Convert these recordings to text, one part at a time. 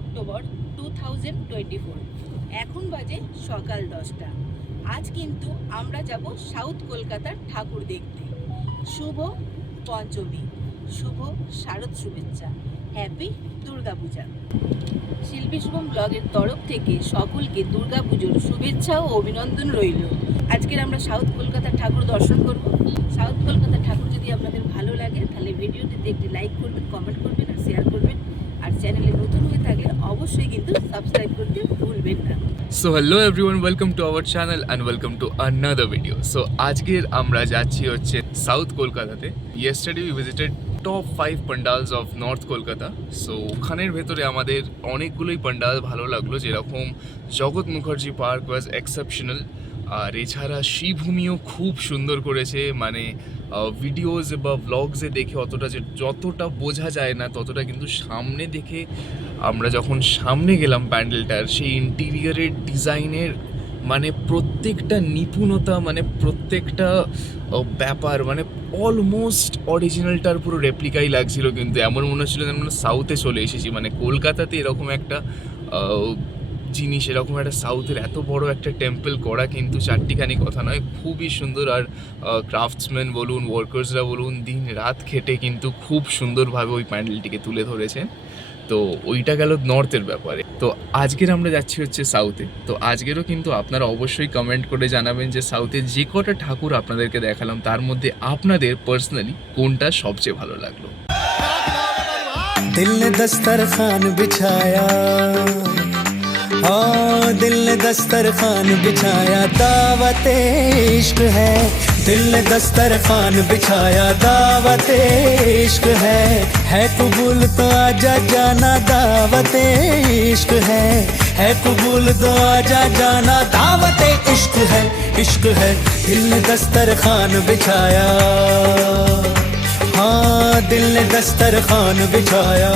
October 2024। এখন বাজে সকাল 10টা। আজ কিন্তু আমরা যাব সাউথ কলকাতার ঠাকুর দেখতে। শুভ পঞ্চমী, শুভ শারদ শুভেচ্ছা, হ্যাপি দুর্গাপূজা। শিল্পী শুভম ব্লগের তরফ থেকে সকলকে দুর্গাপুজোর শুভেচ্ছা ও অভিনন্দন রইল। আজকের আমরা সাউথ কলকাতার ঠাকুর দর্শন করব। সাউথ কলকাতার ঠাকুর যদি আপনাদের ভালো লাগে তাহলে ভিডিওটিতে একটি লাইক করবেন, কমেন্ট করবেন আর শেয়ার করবেন। আর চ্যানেলে নতুন হয়ে থাকলে অবশ্যই কিন্তু সাবস্ক্রাইব করতে ভুলবেন না। So hello everyone, welcome to our channel and welcome to another video. So আজকের আমরা যাচ্ছি হচ্ছে সাউথ কলকাতাতে। Yesterday we visited top 5 pandals of North Kolkata. So ওখানের ভেতরে আমাদের অনেকগুলোই পান্ডাল ভালো লাগলো, যেরকম জগৎ মুখার্জি পার্ক ওয়াজ এক্সেপশনাল। আর এছাড়া শ্রীভূমিও খুব সুন্দর করেছে, মানে ভিডিওস বা ব্লগসে দেখে যতটা বোঝা যায় না ততটা কিন্তু সামনে দেখে আমরা যখন সামনে গেলাম প্যান্ডেলটার, সেই ইন্টিরিয়ারের ডিজাইনের মানে প্রত্যেকটা নিপুণতা, মানে প্রত্যেকটা ব্যাপার মানে অলমোস্ট অরিজিনালটার পুরো রেপ্লিকাই লাগছিল। কিন্তু এমন মনে হচ্ছিল যেন আমরা সাউথে চলে এসেছি, মানে কলকাতাতে এরকম একটা জিনিস, এরকম একটা সাউথের এত বড় একটা টেম্পল করা কিন্তু চারটিখানি কথা নয়, খুবই সুন্দর। আর ক্রাফটসম্যান বলুন, ওয়ার্কার্সরা বলুন, দিন রাত খেটে কিন্তু খুব সুন্দরভাবে ওই প্যান্ডেলটিকে তুলে ধরেছেন। তো ওইটা গেল নর্থের ব্যাপারে। তো আজকের আমরা যাচ্ছি হচ্ছে সাউথে। তো আজকেরও কিন্তু আপনারা অবশ্যই কমেন্ট করে জানাবেন যে সাউথের যে কটা ঠাকুর আপনাদেরকে দেখালাম তার মধ্যে আপনাদের পার্সোনালি কোনটা সবচেয়ে ভালো লাগলো। दिल ने दस्तरखान बिछाया, दिल ने दस्तरखान बिछाया, दावते इश्क है। दिल ने दस्तरखान बिछाया, दावते इश्क है कबूल तो आजा जाना, दावते इश्क है कबूल तो आजा जाना, दावते इश्क है। दिल ने दस्तरखान बिछाया, हाँ दिल ने दस्तरखान बिछाया।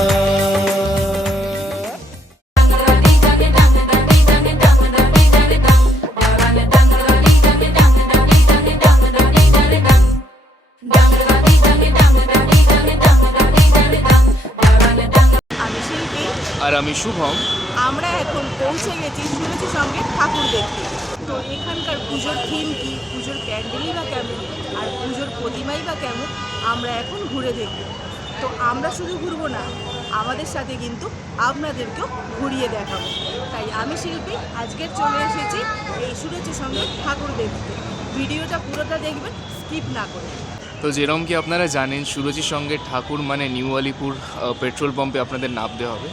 আর আমি শুভম। আমরা এখন পৌঁছে গেছি শুনেছি সঙ্গে ঠাকুর দেখতে। তো এখানকার পুজোর থিম কি, পুজোর প্যান্ডেলই বা কেমন, আর পুজোর প্রতিমাই বা কেমন, আমরা এখন ঘুরে দেখব। তো আমরা শুধু ঘুরবো না, আমাদের সাথে কিন্তু আপনাদেরকেও ঘুরিয়ে দেখাবো। তাই আমি শিল্পী আজকের চলে এসেছি এই সুরজির সঙ্গে ঠাকুর দেখতে। ভিডিওটা পুরোটা দেখবেন, স্কিপ না করে। তো যেরকম কি আপনারা জানেন, সুরজির সঙ্গে ঠাকুর মানে নিউ আলিপুর পেট্রোল পাম্পে আপনাদের নামতে হবে।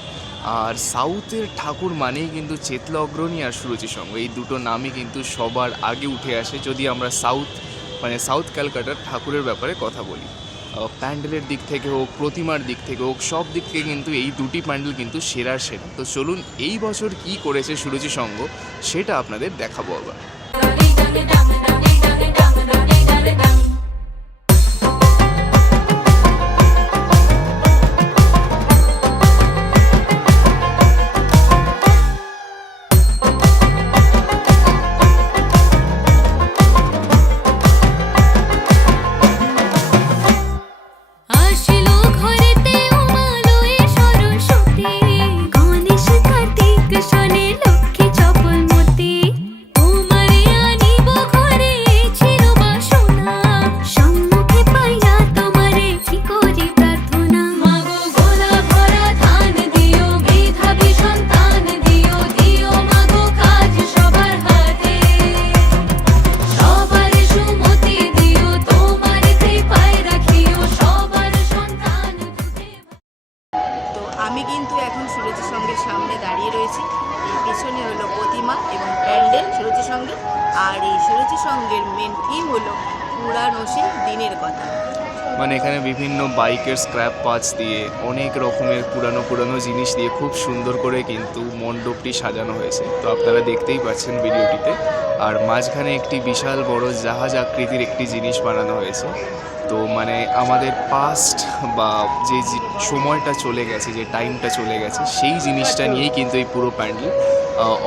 আর সাউথের ঠাকুর মানেই কিন্তু চেতলা অগ্রণী আর সুরজির সঙ্গে, এই দুটো নামই কিন্তু সবার আগে উঠে আসে যদি আমরা সাউথ ক্যালকাটার ঠাকুরের ব্যাপারে কথা বলি। প্যান্ডেলের দিক থেকে হোক, প্রতিমার দিক থেকে হোক, সব দিক থেকে কিন্তু এই দুটি প্যান্ডেল কিন্তু সেরার সেরা। তো চলুন এই বছর কি করেছে সুরজি সঙ্গ সেটা আপনাদের দেখাবো আবার। আসিল ঘরেতে উমালয়ে সরস্বতী, আমি কিন্তু এখন সুরজি সঙ্গের সামনে দাঁড়িয়ে রয়েছি। এই পেছনে হলো প্রতিমা এবং প্যান্ডেল সুরজি সঙ্গে, আর এই সুরজি সঙ্গের মেন থিম হলো পুরানো সে দিনের কথা। মানে এখানে বিভিন্ন বাইকের স্ক্র্যাপ পার্টস দিয়ে অনেক রকমের পুরানো পুরানো জিনিস দিয়ে খুব সুন্দর করে কিন্তু মণ্ডপটি সাজানো হয়েছে। তো আপনারা দেখতেই পাচ্ছেন ভিডিওটিতে। আর মাঝখানে একটি বিশাল বড় জাহাজ আকৃতির একটি জিনিস বানানো হয়েছে। তো মানে আমাদের পাস্ট বা যে সময়টা চলে গেছে, যে টাইমটা চলে গেছে, সেই জিনিসটা নিয়েই কিন্তু এই পুরো প্যান্ডেল।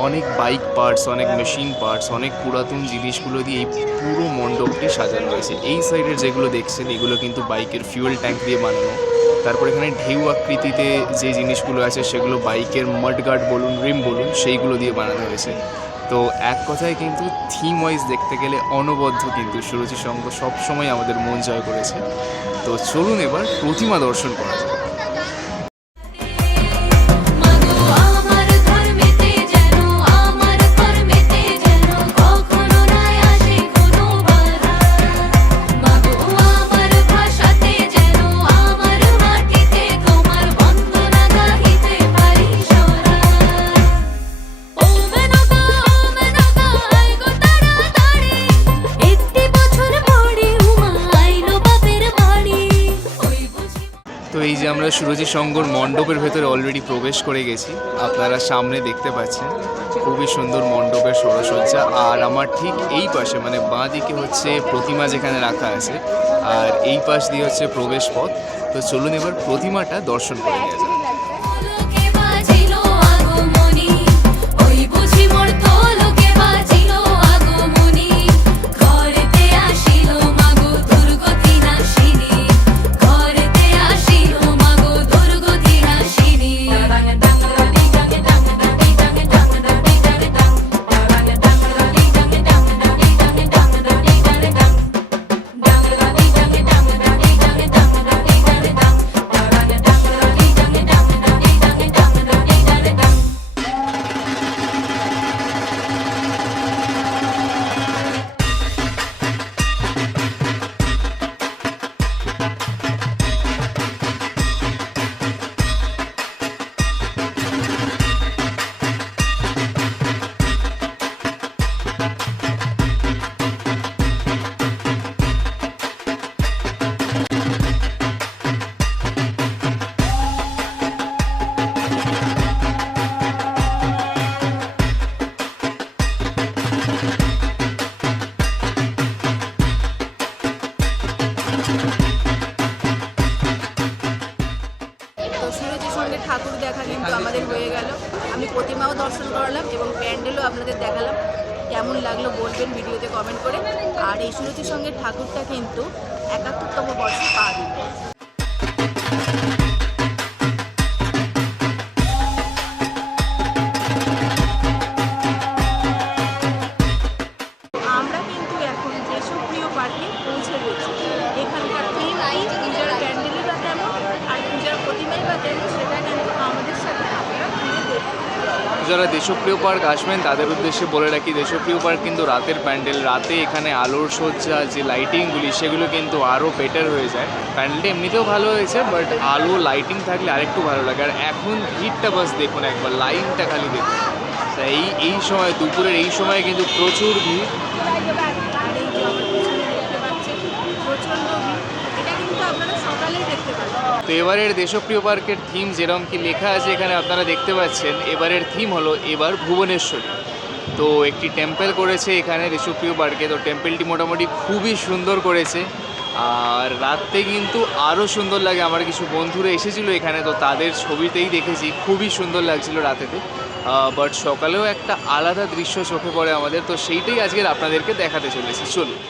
অনেক বাইক পার্টস, অনেক মেশিন পার্টস, অনেক পুরাতন জিনিসগুলো দিয়ে এই পুরো মণ্ডপটি সাজানো হয়েছে। এই সাইডের যেগুলো দেখছেন এগুলো কিন্তু বাইকের ফিউয়েল ট্যাঙ্ক দিয়ে বানানো। তারপর এখানে ঢেউ আকৃতিতে যে জিনিসগুলো আছে সেগুলো বাইকের মাডগার্ড বলুন, রিম বলুন, সেইগুলো দিয়ে বানানো হয়েছে। তো এক কথায় কিন্তু থিম ওয়াইজ দেখতে গেলে অনবদ্য কিন্তু সুরজি সঙ্গ সবসময় আমাদের মন জয় করেছে। তো চলুন এবার প্রতিমা দর্শন করা যায়। তো এই যে আমরা সুরজি সঙ্গর মণ্ডপের ভেতরে অলরেডি প্রবেশ করে গেছি। আপনারা সামনে দেখতে পাচ্ছেন খুবই সুন্দর মণ্ডপের সরসজ্জা। আর আমার ঠিক এই পাশে মানে বাঁ দিকে হচ্ছে প্রতিমা যেখানে রাখা আছে, আর এই পাশ দিয়ে হচ্ছে প্রবেশ পথ। তো চলুন এবার প্রতিমাটা দর্শন করে নেওয়া যাক। ঠাকুর দেখা কিন্তু আমাদের হয়ে গেল। আমি প্রতিমাও দর্শন করালাম এবং প্যান্ডেলও আপনাদের দেখালাম। কেমন লাগলো বলবেন ভিডিওতে কমেন্ট করে। আর এই সুরজির সঙ্গে ঠাকুরটা কিন্তু ৭১তম বর্ষে পা দিল। আমরা কিন্তু এখন দেশপ্রিয় পার্কে পৌঁছে গেছি। এখানকার থিম পূজার প্যান্ডেলই বা কেমন আর পূজার প্রতিমাই বা কেমন সেটা কিন্তু আমাদের সাথে আপনারা ঘুরে দেখুন। যারা দেশপ্রিয় পার্ক আসবেন তাদের উদ্দেশ্যে বলে রাখি, দেশপ্রিয় পার্ক কিন্তু রাতের প্যান্ডেল। রাতে এখানে আলোর সজ্জা, যে লাইটিংগুলি, সেগুলো কিন্তু আরও বেটার হয়ে যায়। প্যান্ডেলটা এমনিতেও ভালো হয়েছে, বাট আলো লাইটিং থাকলে আরেকটু ভালো লাগে। আর এখন ভিড়টা বাস দেখুন একবার, লাইনটা খালি দেখুন। তা এই সময়, দুপুরের এই সময় কিন্তু প্রচুর ভিড়। আর এই যে আমার পিছনে দেখতে পাচ্ছেন প্রচণ্ড ভিড়, এটা কিন্তু আপনারা সকালেই দেখতে পাবেন। তো এবারের দেশপ্রিয় পার্কের থিম যেরকম কি লেখা আছে এখানে আপনারা দেখতে পাচ্ছেন, এবারের থিম হলো এবার ভুবনেশ্বরী। তো একটি টেম্পল করেছে এখানে দেশপ্রিয় পার্কে। তো টেম্পলটি মোটামুটি খুবই সুন্দর করেছে। আর রাতে কিন্তু আরও সুন্দর লাগে। আমার কিছু বন্ধুরা এসেছিলো এখানে, তো তাদের ছবিতেই দেখেছি খুবই সুন্দর লাগছিল রাতেতে। বাট সকালেও একটা আলাদা দৃশ্য চোখে পড়ে আমাদের। তো সেইটাই আজকের আপনাদেরকে দেখাতে চলেছি। চলুন।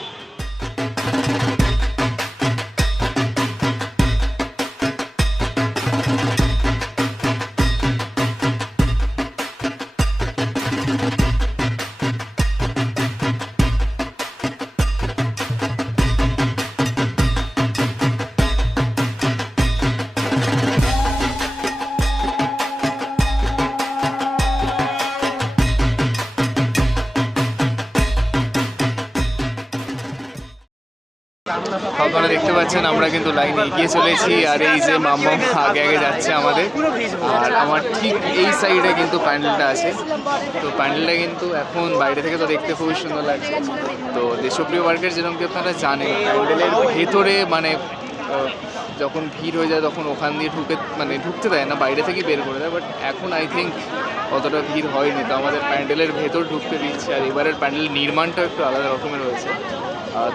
আপনারা দেখতে পাচ্ছেন আমরা কিন্তু লাইনে এগিয়ে চলেছি, আর এই যে মাম্মা আগে আগে যাচ্ছে আমাদের, আর আমার ঠিক এই সাইডে কিন্তু প্যান্ডেলটা আছে। তো প্যান্ডেলটা কিন্তু এখন বাইরে থেকে তো দেখতে খুবই সুন্দর লাগছে। তো দেশপ্রিয় মার্কেট যেরকম কি আপনারা জানেন, প্যান্ডেলের ভেতরে মানে যখন ভিড় হয়ে যায় তখন ওখান দিয়ে ঢুকতে দেয় না, বাইরে থেকেই বের করে দেয়। বাট এখন আই থিঙ্ক অতটা ভিড় হয়নি, তো আমাদের প্যান্ডেলের ভেতর ঢুকতে দিচ্ছে। আর এবারের প্যান্ডেলের নির্মাণটাও একটু আলাদা রকমের হয়েছে।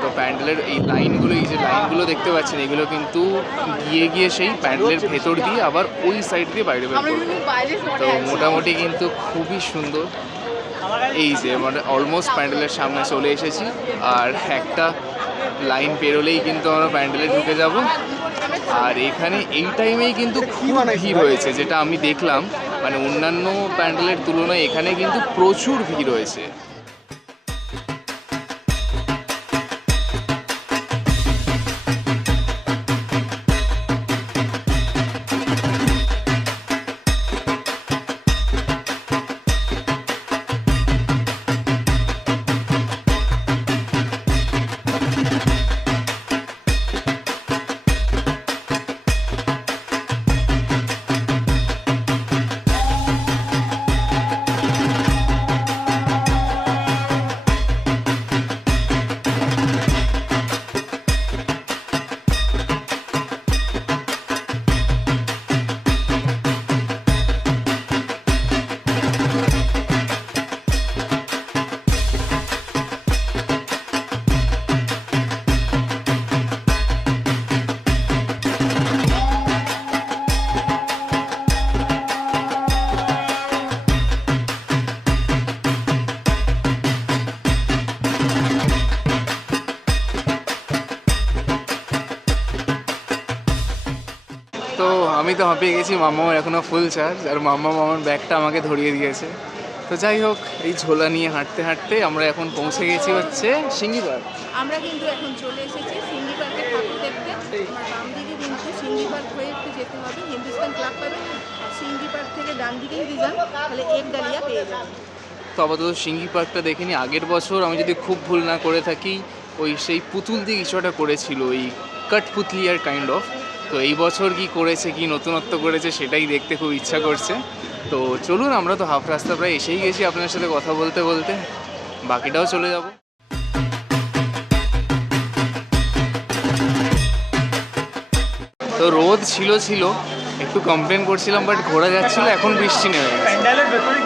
তো প্যান্ডেলের এই যে লাইনগুলো দেখতে পাচ্ছেন, এগুলো কিন্তু গিয়ে সেই প্যান্ডেলের ভেতর দিয়ে আবার ওই সাইড দিয়ে বাইরে বের করবে। তো মোটামুটি কিন্তু খুবই সুন্দর। এই যে মানে অলমোস্ট প্যান্ডেলের সামনে চলে এসেছি, আর একটা লাইন পেরোলেই কিন্তু আমরা প্যান্ডেলে ঢুকে যাব। আর এখানে এই টাইমেই কিন্তু খুব ভিড় হয়েছে, যেটা আমি দেখলাম। মানে অন্যান্য প্যান্ডেলের তুলনায় এখানে কিন্তু প্রচুর ভিড় হয়েছে। তো আমি তো হাঁপিয়ে গেছি, মাম্মার এখনও ফুল চার্জ, আর মামার ব্যাগটা আমাকে ধরিয়ে দিয়েছে। তো যাই হোক, এই ঝোলা নিয়ে হাঁটতে হাঁটতে আমরা এখন পৌঁছে গেছি হচ্ছে সিঙ্গি পার্ক। আমরা কিন্তু এখন চলে এসেছি সিঙ্গি পার্কে ঠাকুর দেখতে। বাম দিকে কিন্তু সিঙ্গি পার্ক হয়ে একটু যেতে হবে, হিন্দুস্তান ক্লাব পাবে। আর সিঙ্গি পার্ক থেকে ডান দিকেই দিয়ে যান, তাহলে এক ডালিয়া পেয়ে যাবেন। তো আপাতত সিঙ্গি পার্কটা দেখিনি। আগের বছর আমি যদি খুব ভুল না করে থাকি, ওই সেই পুতুল দিয়ে কিছু একটা করেছিল, ওই কাঠপুতলিয়ার কাইন্ড অফ। তো এই বছর কি করেছে, কি নতুনত্ব করেছে, সেটাই দেখতে খুব ইচ্ছা করছে। তো চলুন, আমরা তো হাফ রাস্তা প্রায় এসেই গেছি আপনার সাথে কথা বলতে বলতে, বাকিটাও চলে যাব। তো রোদ ছিল একটু কমপ্লেন করছিলাম, বাট ঘোরা যাচ্ছিল। এখন বৃষ্টি নেমে গেছে,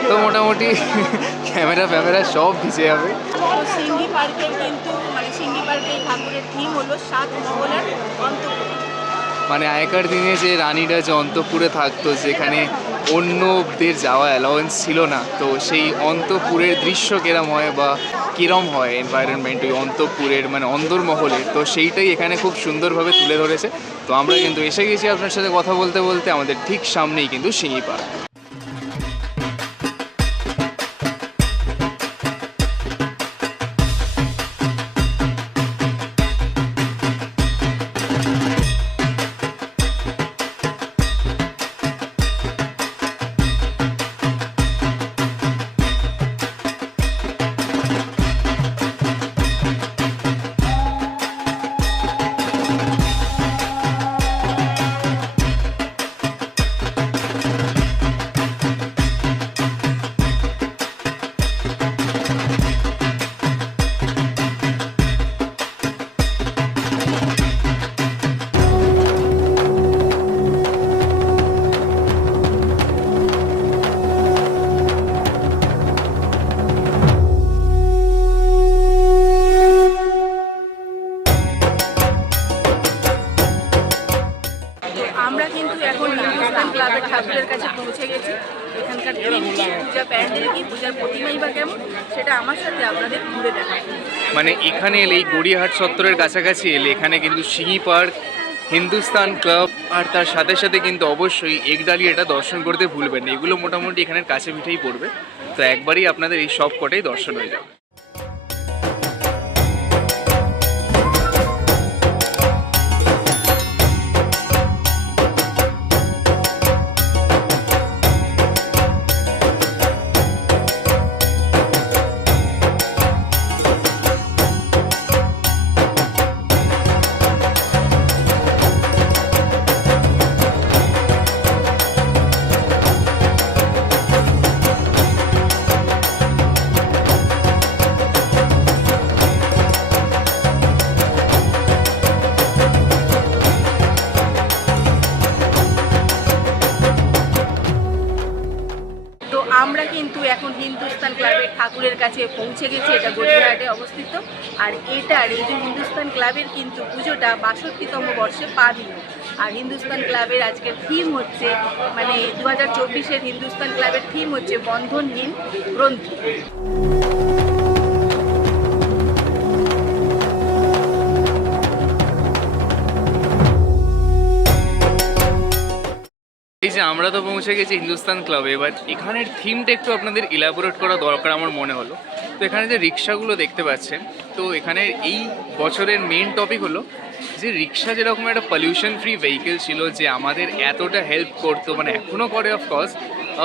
তো মোটামুটি ক্যামেরা সব ভিজে যাবে। সিঙ্গি পার্কের কিন্তু সিঙ্গি পার্কের ঠাকুরের থিম হলো 7 মহলের অন্তঃপুর। মানে আগেকার দিনে যে রানীরা যে অন্তঃপুরে থাকতো, যেখানে অন্যদের যাওয়া অ্যালাউয়েন্স ছিল না, তো সেই অন্তঃপুরের দৃশ্য কিরম হয় বা কিরম হয় এনভায়রনমেন্ট ওই অন্তঃপুরের মানে অন্দরমহলে, তো সেইটাই এখানে খুব সুন্দরভাবে তুলে ধরেছে। তো আমরা কিন্তু এসে গেছি আপনার সাথে কথা বলতে বলতে, আমাদের ঠিক সামনেই কিন্তু সিঙ্গি পার্ক। ঠাকুরের কাছে পৌঁছে গেছি। এখানকার পূজা প্যান্ডেল কি, পূজার প্রতিমাই বা কেমন, সেটা আমার সাথে আপনাদের ঘুরে দেখায়। মানে এখানে এলে, এই গড়িয়াহাট চত্বরের কাছাকাছি এলে, এখানে কিন্তু সিঙ্গি পার্ক, হিন্দুস্তান ক্লাব, আর তার সাথে সাথে কিন্তু অবশ্যই এক ডালিয়াটা দর্শন করতে ভুলবেন না। এগুলো মোটামুটি এখানের কাছে পিঠেই পড়বে, তো একবারই আপনাদের এই সব কটাই দর্শন হয়ে যাবে। আমরা কিন্তু এখন হিন্দুস্তান ক্লাবের ঠাকুরের কাছে পৌঁছে গেছি। এটা গড়িয়াহাটে অবস্থিত। আর এটার এই যে হিন্দুস্তান ক্লাবের কিন্তু পুজোটা 62তম বর্ষে পা দিল। আর হিন্দুস্তান ক্লাবের আজকের থিম হচ্ছে, মানে 2024-এর হিন্দুস্তান ক্লাবের থিম হচ্ছে বন্ধনহীন গ্রন্থি। এই যে আমরা তো পৌঁছে গেছি হিন্দুস্তান ক্লাবে, এবার এখানের থিমটা একটু আপনাদের ইলাবোরেট করা দরকার আমার মনে হলো। তো এখানে যে রিক্সাগুলো দেখতে পাচ্ছেন, তো এখানে এই বছরের মেন টপিক হলো যে রিক্সা যেরকম একটা পলিউশন ফ্রি ভেহিকেল ছিল, যে আমাদের এতটা হেল্প করতো, মানে এখনও করে অফকোর্স,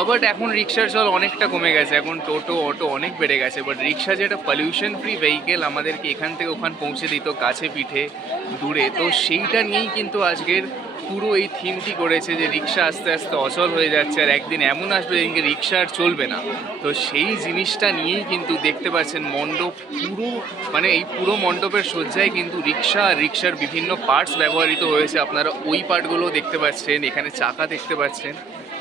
বাট এখন রিক্সার চল অনেকটা কমে গেছে, এখন টোটো অটো অনেক বেড়ে গেছে। বাট রিক্সা যে একটা পলিউশন ফ্রি ভেহিকেল আমাদেরকে এখান থেকে ওখান পৌঁছে দিত, কাছে পিঠে দূরে, তো সেইটা নিয়েই কিন্তু আজকের পুরো এই থিমটি করেছে যে রিক্সা আস্তে আস্তে অচল হয়ে যাচ্ছে, আর একদিন এমন আসবে যেদিনকে রিক্সা আর চলবে না। তো সেই জিনিসটা নিয়েই কিন্তু দেখতে পাচ্ছেন মণ্ডপ পুরো, মানে এই পুরো মণ্ডপের সজ্জায় কিন্তু রিক্সা আর রিক্সার বিভিন্ন পার্টস ব্যবহৃত হয়েছে। আপনারা ওই পার্টগুলো দেখতে পাচ্ছেন, এখানে চাকা দেখতে পাচ্ছেন,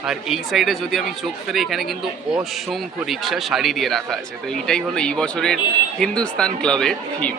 আর এই সাইডে যদি আমি চোখ ফেলে এখানে কিন্তু অসংখ্য রিক্সা সারি দিয়ে রাখা আছে। তো এইটাই হলো এই বছরের হিন্দুস্তান ক্লাবের থিম।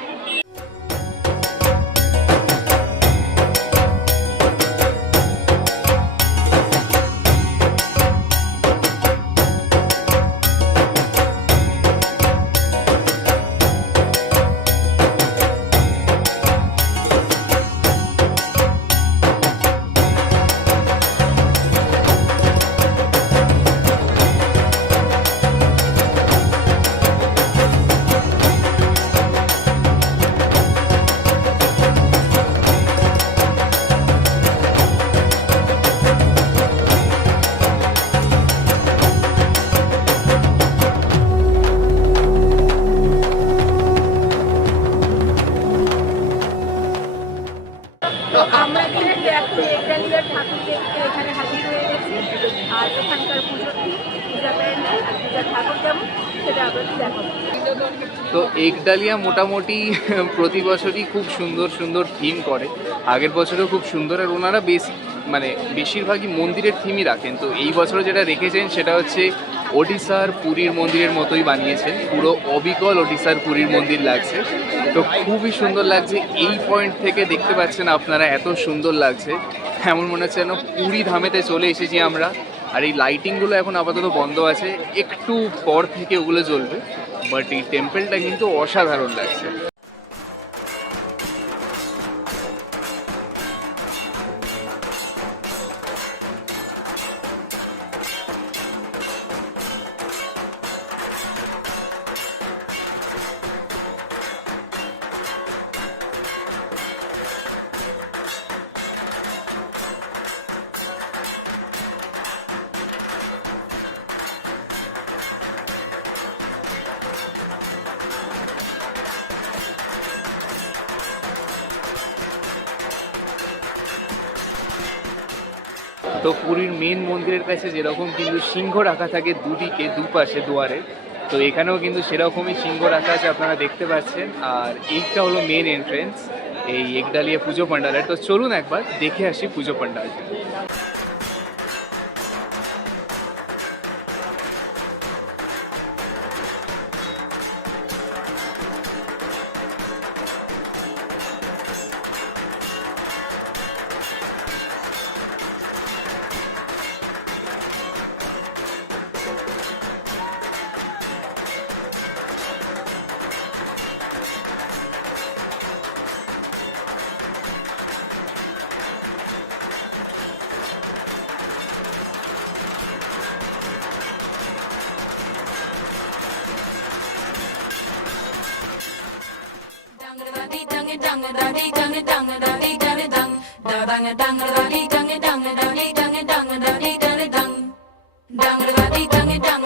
তো আমরা কিন্তু এখন একডালিয়ার ঠাকুর দেখতে এখানে হাজির হয়ে গেছি। আর এখানকার পুজোর পূজা প্যান্ডেল আর পূজার ঠাকুর কেমন সেটা আপনাদের দেখাবো। তো একডালিয়া মোটামুটি প্রতি বছরই খুব সুন্দর সুন্দর থিম করে, আগের বছরেও খুব সুন্দর, আর ওনারা মানে বেশিরভাগই মন্দিরের থিমই রাখেন। তো এই বছরও যেটা রেখেছেন সেটা হচ্ছে ওডিশার পুরীর মন্দিরের মতোই বানিয়েছেন, পুরো অবিকল ওডিশার পুরীর মন্দির লাগছে। তো খুবই সুন্দর লাগছে, এই পয়েন্ট থেকে দেখতে পাচ্ছেন আপনারা, এত সুন্দর লাগছে, এমন মনে হচ্ছে যেন পুরী ধামেতে চলে এসেছি আমরা। আর এই লাইটিংগুলো এখন আপাতত বন্ধ আছে, একটু পর থেকে ওগুলো জ্বলবে, বাট এই টেম্পলটা কিন্তু অসাধারণ লাগছে। তো পুরীর মেন মন্দিরের কাছে যেরকম কিন্তু সিংহ রাখা থাকে দুদিকে দুপাশে দুয়ারে, তো এখানেও কিন্তু সেরকমই সিংহ রাখা আছে, আপনারা দেখতে পাচ্ছেন। আর এইটা হলো মেন এন্ট্রেন্স এই একডালিয়া পুজো পান্ডালের। তো চলুন একবার দেখে আসি পুজো পান্ডালটা। dang dang dang dang dang dang dang dang dang dang dang dang dang dang dang dang dang dang dang